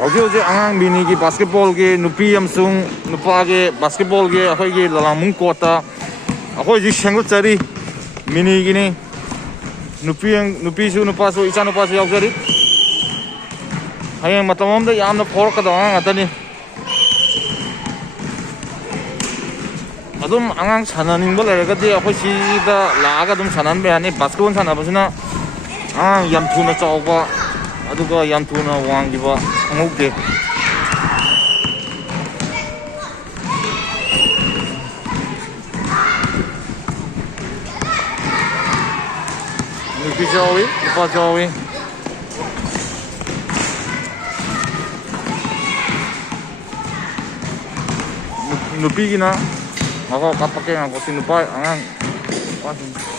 ꯍꯧꯖꯤꯛ ꯑꯉꯥꯡ ꯃꯤꯅꯤꯒꯤ ꯕꯥꯁꯀꯦꯠꯕꯣꯜꯒꯤ ꯅꯨꯄꯤ ꯑꯃꯁꯨꯡ ꯅꯨꯄꯥꯒꯤ ꯕꯥꯁꯀꯦꯠꯕꯣꯜꯒꯤ ꯑꯩꯈꯣꯏꯒꯤ ꯂꯂꯥꯡꯕꯨꯡ ꯀꯣꯔꯠꯇ ꯑꯩꯈꯣꯏ ꯍꯧꯖꯤꯛ ꯁꯦꯝꯒꯠꯆꯔꯤ ꯃꯤꯅꯤꯒꯤꯅꯤ ꯅꯨꯄꯤꯁꯨ ꯅꯨꯄꯥꯁꯨ ꯏꯆꯥ ꯅꯨꯄꯥꯁꯨ ꯌꯥꯎꯖꯔꯤ ꯍꯌꯦꯡ ꯃꯇꯝ ꯑꯃꯗ ꯌꯥꯝꯅ ꯐꯥꯎꯔꯛꯀꯗꯕ ꯑꯉꯥꯡ ꯉꯥꯛꯇꯅꯤ ꯑꯗꯨꯝ ꯑꯉꯥꯡ ꯁꯥꯟꯅꯅꯤꯡꯕ ꯂꯩꯔꯒꯗꯤ ꯑꯩꯈꯣꯏ ꯁꯤꯗ ꯂꯥꯛꯑꯒ ꯑꯗꯨꯝ ꯁꯥꯟꯅꯍꯟꯕ ꯌꯥꯅꯤ ꯕꯥꯁꯀꯦꯠꯕꯣꯜ ꯁꯥꯟꯅꯕꯁꯤꯅ ꯑꯉꯥꯡ ꯌꯥꯝ ꯊꯨꯅ ꯆꯥꯎꯕ ꯑꯗꯨꯒ ꯌꯥꯝ ꯊꯨꯅ ꯋꯥꯡꯈꯤꯕ ꯈꯪꯍꯧꯗꯦ ꯅꯨꯄꯤꯁꯨ ꯌꯥꯎꯏ ꯅꯨꯄꯥꯁꯨ ꯌꯥꯎꯏ ꯅꯨꯄꯤꯒꯤꯅ ꯉꯥꯛꯈꯣ ꯀꯥꯞꯄꯛꯀꯦ ꯉꯥꯛꯈꯣ ꯁꯤ ꯅꯨꯄꯥ ꯑꯉꯥꯡ ꯅꯨꯄꯥꯁꯤꯡ ꯁꯤ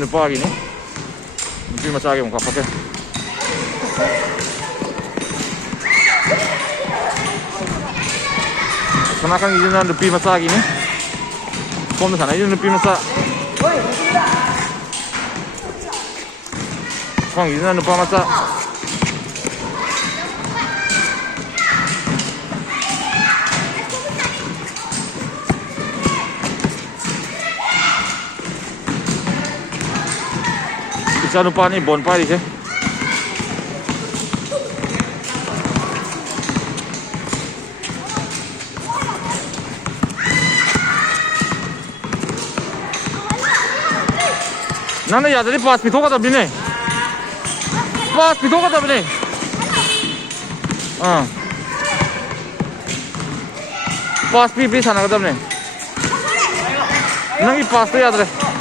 ꯅꯨꯄꯥꯒꯤꯅꯤ ꯅꯨꯄꯤ ꯃꯆꯥꯒꯤ ꯑꯃꯨꯛ ꯀꯥꯞꯄꯛꯀꯦ ꯁꯣꯝꯅꯥꯀꯟꯒꯤꯁꯤꯅ ꯅꯨꯄꯤ ꯃꯆꯥꯒꯤꯅꯤ ꯁꯣꯝꯗ ꯁꯥꯟꯅꯩꯁꯤꯅ ꯅꯨꯄꯤ ꯃꯆꯥ ꯁꯣꯝꯒꯤꯁꯤꯅ ꯅꯨꯄꯥ ꯃꯆꯥ 이자 누빠니 뭔 빨이지? 나는 야들이 빠스 비토가 답이네. 빠스 비토가 답이네. 빠스 비비 사나가 답네. 너기 빠스 야들이.